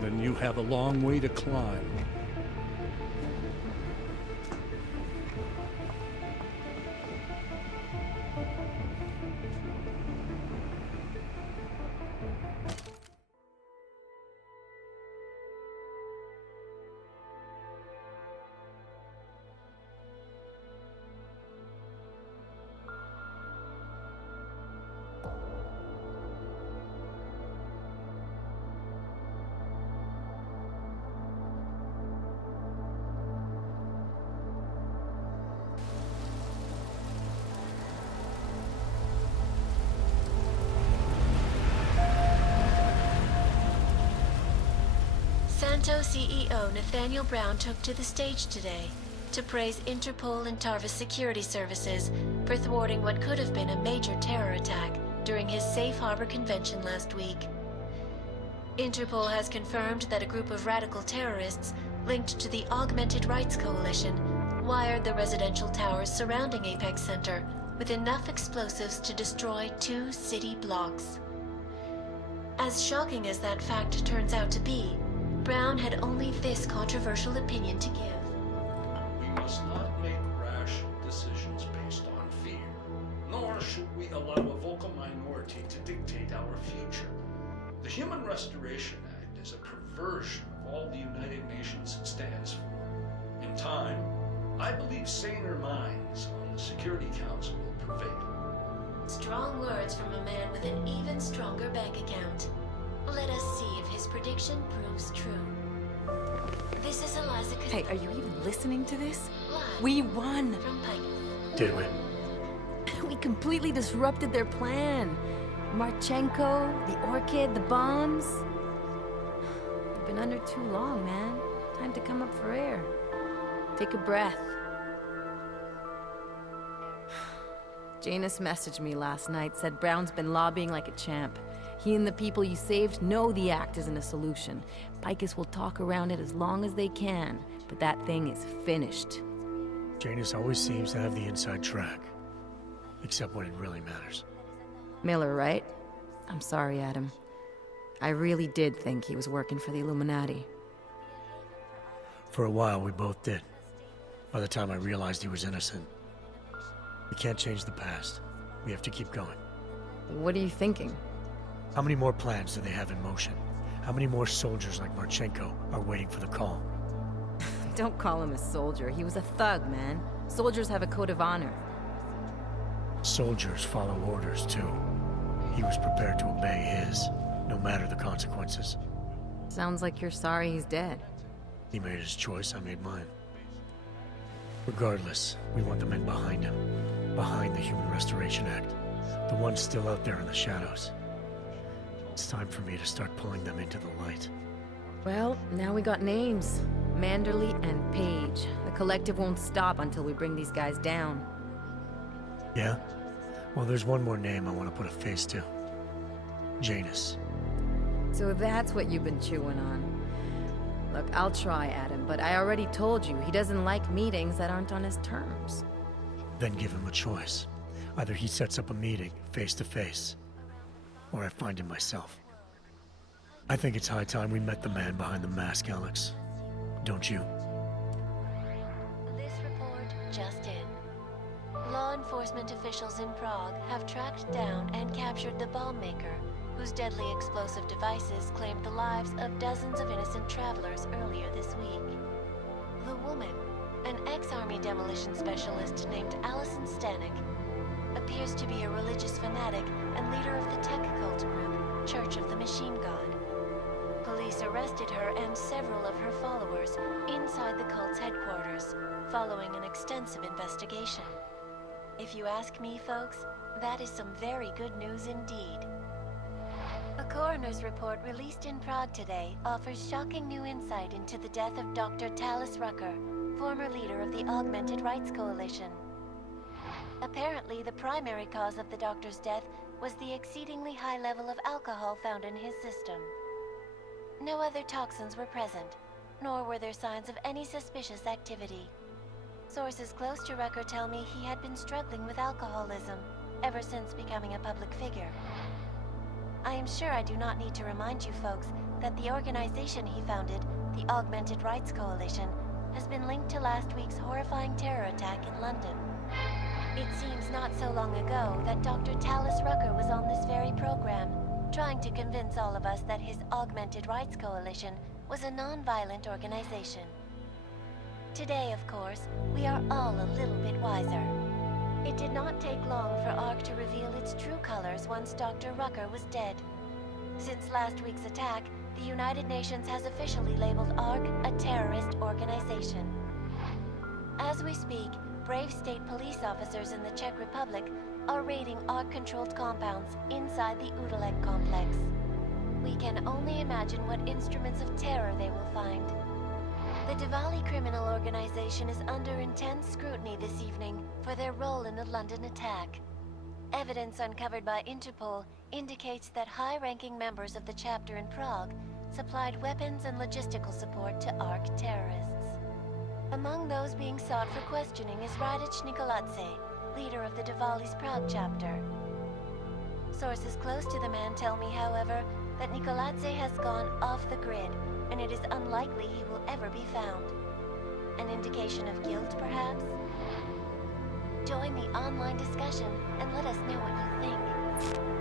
then you have a long way to climb. Santo CEO Nathaniel Brown took to the stage today to praise Interpol and Tarvis security services for thwarting what could have been a major terror attack during his safe harbor convention last week. Interpol has confirmed that a group of radical terrorists linked to the Augmented Rights Coalition wired the residential towers surrounding Apex Center with enough explosives to destroy 2 city blocks. As shocking as that fact turns out to be, Brown had only this controversial opinion to give. We must not make rash decisions based on fear, nor should we allow a vocal minority to dictate our future. The Human Restoration Act is a perversion of all the United Nations stands for. In time, I believe saner minds on the Security Council will prevail. Strong words from a man with an even stronger bank account. Let us see if his prediction proves true. This is Eliza Cadet. Hey, are you even listening to this? Live We won! from Pike. Did we? We completely disrupted their plan. Marchenko, the Orchid, the bombs. They've been under too long, man. Time to come up for air. Take a breath. Janus messaged me last night, said Brown's been lobbying like a champ. He and the people you saved know the act isn't a solution. Picus will talk around it as long as they can, but that thing is finished. Janus always seems to have the inside track. Except when it really matters. Miller, right? I'm sorry, Adam. I really did think he was working for the Illuminati. For a while, we both did. By the time I realized he was innocent. We can't change the past. We have to keep going. What are you thinking? How many more plans do they have in motion? How many more soldiers like Marchenko are waiting for the call? Don't call him a soldier. He was a thug, man. Soldiers have a code of honor. Soldiers follow orders, too. He was prepared to obey his, no matter the consequences. Sounds like you're sorry he's dead. He made his choice, I made mine. Regardless, we want the men behind him. Behind the Human Restoration Act. The ones still out there in the shadows. It's time for me to start pulling them into the light. Well, now we got names. Manderley and Page. The collective won't stop until we bring these guys down. Yeah? Well, there's one more name I want to put a face to. Janus. So that's what you've been chewing on. Look, I'll try, Adam, but I already told you he doesn't like meetings that aren't on his terms. Then give him a choice. Either he sets up a meeting, face to face, or I find him myself. I think it's high time we met the man behind the mask, Alex. Don't you? This report just in. Law enforcement officials in Prague have tracked down and captured the bomb maker, whose deadly explosive devices claimed the lives of dozens of innocent travelers earlier this week. The woman, an ex-army demolition specialist named Allison Stanek, appears to be a religious fanatic and leader of the tech cult group, Church of the Machine God. Police arrested her and several of her followers inside the cult's headquarters, following an extensive investigation. If you ask me, folks, that is some very good news indeed. A coroner's report released in Prague today offers shocking new insight into the death of Dr. Talis Rucker, former leader of the Augmented Rights Coalition. Apparently, the primary cause of the doctor's death was the exceedingly high level of alcohol found in his system. No other toxins were present, nor were there signs of any suspicious activity. Sources close to Rucker tell me he had been struggling with alcoholism ever since becoming a public figure. I am sure I do not need to remind you folks that the organization he founded, the Augmented Rights Coalition, has been linked to last week's horrifying terror attack in London. It seems not so long ago that Dr. Talis Rucker was on this very program, trying to convince all of us that his Augmented Rights Coalition was a non-violent organization. Today, of course, we are all a little bit wiser. It did not take long for ARC to reveal its true colors once Dr. Rucker was dead. Since last week's attack, the United Nations has officially labeled ARC a terrorist organization. As we speak, brave state police officers in the Czech Republic are raiding ARC-controlled compounds inside the Udalek complex. We can only imagine what instruments of terror they will find. The Diwali criminal organization is under intense scrutiny this evening for their role in the London attack. Evidence uncovered by Interpol indicates that high-ranking members of the chapter in Prague supplied weapons and logistical support to ARC terrorists. Among those being sought for questioning is Radic Nikoladze, leader of the Diwali's Prague chapter. Sources close to the man tell me, however, that Nikoladze has gone off the grid, and it is unlikely he will ever be found. An indication of guilt, perhaps? Join the online discussion and let us know what you think.